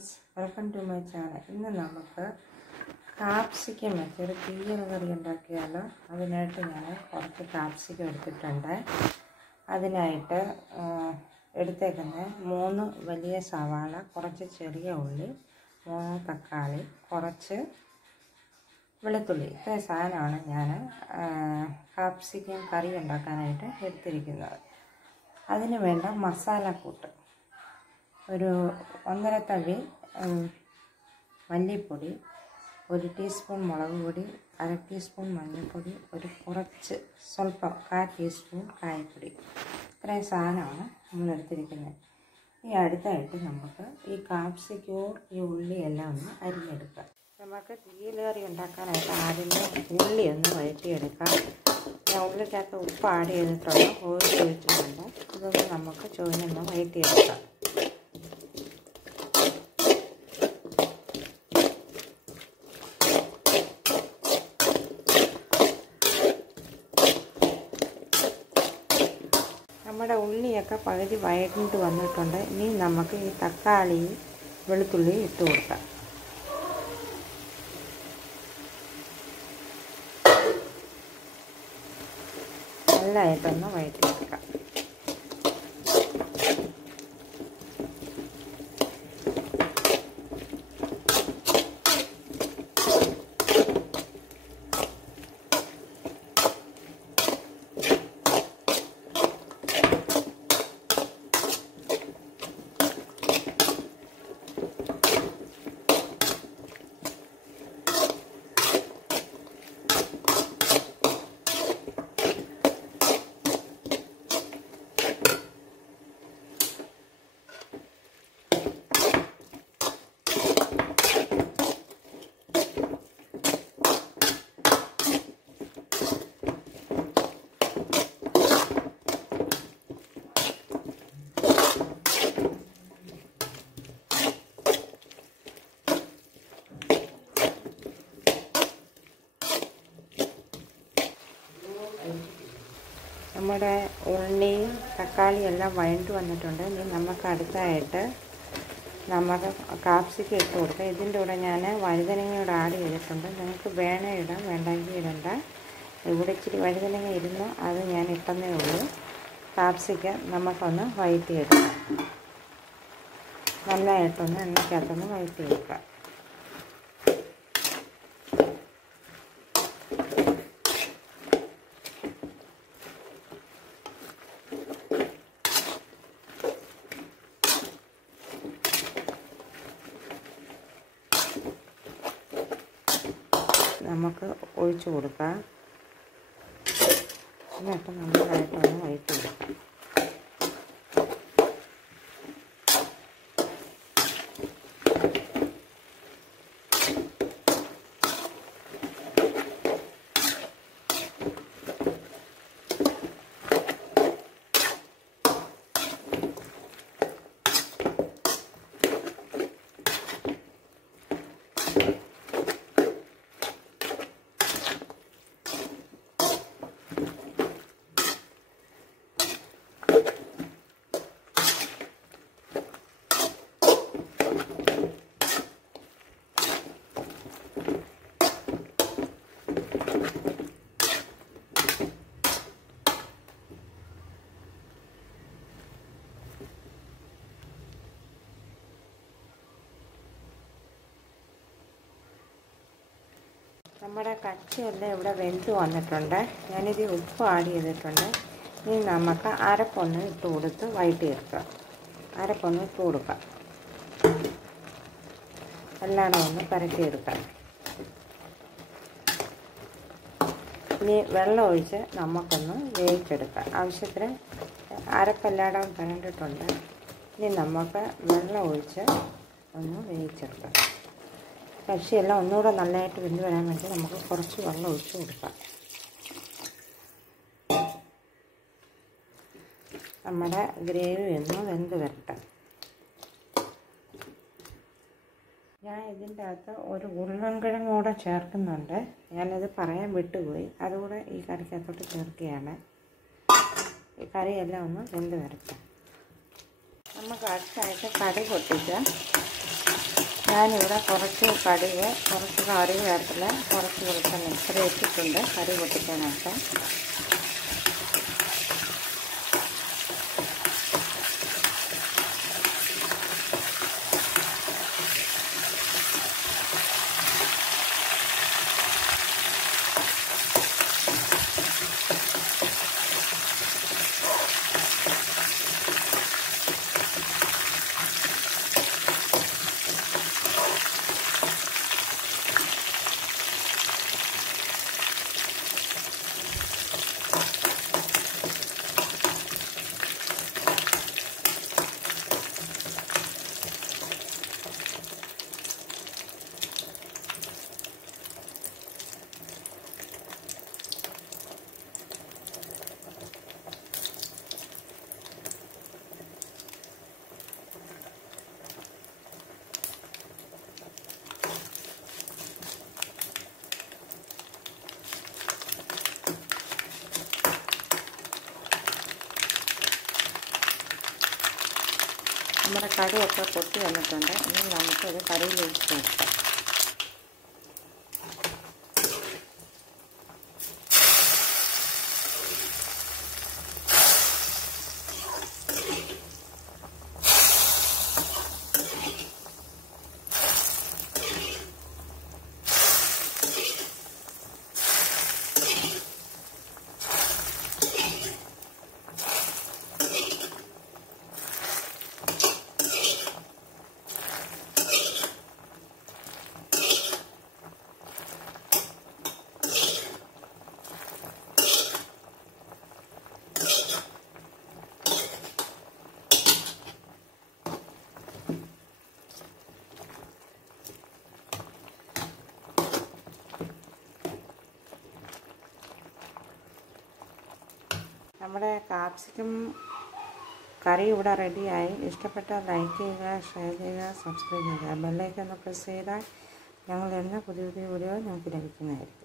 Friends, welcome to my channel. ഇന്ന് നമുക്ക് capsicum വെച്ചൊരു തീയൽ കറി ഉണ്ടാക്കിയാലോ. അതിനായിട്ട് ഞാൻ കുറച്ച് കാപ്സിക്കം എടുത്തിട്ടുണ്ട്. അതിനായിട്ട് എടുത്തേക്കുന്ന 3 വലിയ സവാള, കുറച്ച് ചെറിയ ഉള്ളി, 3 തക്കാളി, കുറച്ച് വെളുത്തുള്ളി. ഇത്രയും സാധനമാണ് ഞാൻ കാപ്സിക്കം കറി ഉണ്ടാക്കാനായിട്ട് എടുത്തിരിക്കുന്നത്. അതിന് വേണ്ട മസാലക്കൂട്ട്: ഒരു 1.5 തവി മല്ലിപ്പൊടി, 1 ടീസ്പൂൺ മുളക് പൊടി, 1/2 ടീസ്പൂൺ മഞ്ഞൾപ്പൊടി, സ്വല്പം 1/4 ടീസ്പൂൺ കായപ്പൊടി. ഇത്രയും സാധനമാണ് നമ്മളെടുത്തിരിക്കുന്നത്. ഈ അടുത്തായിട്ട് നമുക്ക് ഈ കാപ്സിക്കവും ഈ ഉള്ളിയെല്ലാം ഒന്ന് അരിഞ്ഞെടുക്കാം. നമുക്ക് തീയൽ കറി ഉണ്ടാക്കാനായിട്ട് ആദ്യമേ ഉള്ളി ഒന്ന് വഴറ്റിയെടുക്കാം. ഞാൻ ഉള്ളിക്കകത്ത് ഉപ്പ് ആഡ് ചെയ്തിട്ടുണ്ട്, ഓയിൽ ഒഴിച്ചിട്ടുണ്ട്. ഇതൊന്ന് നമുക്ക് ചുവന്നൊന്ന് വഴറ്റിയെടുക്കാം. നമ്മുടെ ഉള്ളിയൊക്കെ പകുതി വഴറ്റിട്ട് വന്നിട്ടുണ്ട്. ഇനി നമുക്ക് ഈ തക്കാളിയും വെളുത്തുള്ളിയും ഇട്ട് കൊടുക്കാം. നല്ലതായിട്ടൊന്ന് വഴറ്റിയെടുക്കാം. നമ്മുടെ ഉള്ളിയും തക്കാളിയും എല്ലാം വഴണ്ട് വന്നിട്ടുണ്ട്. ഇനി നമുക്ക് അടുത്തായിട്ട് നമുക്ക് കാപ്സിക്കം ഇട്ട് കൊടുക്കാം. ഇതിൻ്റെ കൂടെ ഞാൻ വഴുതനങ്ങയോട് ആഡ് ചെയ്തിട്ടുണ്ട്. നിങ്ങൾക്ക് വേണേ ഇടാം, വേണ്ടെങ്കിൽ ഇടണ്ട. ഇവിടെ ഇച്ചിരി വഴുതനങ്ങ ഇരുന്നു, അത് ഞാൻ ഇട്ടെന്നേ ഉള്ളൂ. കാപ്സിക്കം നമുക്കൊന്ന് വഴറ്റിയെടുക്കാം. നല്ലതായിട്ടൊന്ന് എണ്ണയ്ക്കകത്തൊന്ന് വഴറ്റിയെടുക്കാം. നമുക്ക് ഒഴിച്ചു കൊടുക്കാം. എന്നിട്ട് നല്ലതായിട്ടൊന്ന് വഴറ്റി കൊടുക്കാം. നമ്മുടെ കച്ചിയെല്ലാം ഇവിടെ വെന്ത് വന്നിട്ടുണ്ട്. ഞാനിത് ഉപ്പ് ആഡ് ചെയ്തിട്ടുണ്ട്. ഇനി നമുക്ക് അരപ്പൊന്ന് ഇട്ട് കൊടുത്ത് വഴറ്റിയെടുക്കാം. അരപ്പൊന്ന് ഇട്ട് കൊടുക്കാം. എല്ലായിടം ഒന്ന് പരത്തിയെടുക്കാം. ഇനി വെള്ളം ഒഴിച്ച് നമുക്കൊന്ന് വേവിച്ചെടുക്കാം. ആവശ്യത്തിന് അരപ്പെല്ലായിടവും പരണ്ടിട്ടുണ്ട്. ഇനി നമുക്ക് വെള്ളം ഒഴിച്ച് ഒന്ന് വേവിച്ചെടുക്കാം. കച്ചിയെല്ലാം ഒന്നുകൂടെ നല്ലതായിട്ട് വെന്ത് വരാൻ വേണ്ടി നമുക്ക് കുറച്ച് വെള്ളം ഒഴിച്ച് കൊടുക്കാം. നമ്മുടെ ഗ്രേവി ഒന്ന് വെന്ത് വരട്ടെ. ഞാൻ ഇതിൻ്റെ അകത്ത് ഒരു ഉരുളൻകിഴങ്ങ് കൂടെ ചേർക്കുന്നുണ്ട്. ഞാനത് പറയാൻ വിട്ടുപോയി. അതുകൂടെ ഈ കറിക്കകത്തോട്ട് ചേർക്കുകയാണ്. ഈ കറിയെല്ലാം ഒന്ന് വെന്ത് വരട്ടെ. നമുക്ക് അടുത്തായിട്ട് കടുക് പൊട്ടിച്ച് ഞാനിവിടെ കുറച്ച് കടുക്, കുറച്ച് കറിവേപ്പില, കുറച്ച് വെളിച്ചെണ്ണ ഇത്ര ഇട്ടിട്ടുണ്ട് കറി പൊട്ടിക്കാനായിട്ട്. നമ്മുടെ കടുവൊക്കെ പൊട്ടി വന്നിട്ടുണ്ട്. ഇനി നമുക്കത് കറിയിലേക്ക് ചേർക്കാം. നമ്മുടെ കാപ്സിക്കം കറി ഇവിടെ റെഡിയായി. ഇഷ്ടപ്പെട്ടാൽ ലൈക്ക് ചെയ്യുക, ഷെയർ ചെയ്യുക, സബ്സ്ക്രൈബ് ചെയ്യുക. ബെല്ലൈക്കൺ ഒന്ന് പ്രസ് ചെയ്താൽ ഞങ്ങൾ ഇടുന്ന പുതിയ വീഡിയോ നിങ്ങൾക്ക് ലഭിക്കുന്നതായിരിക്കും.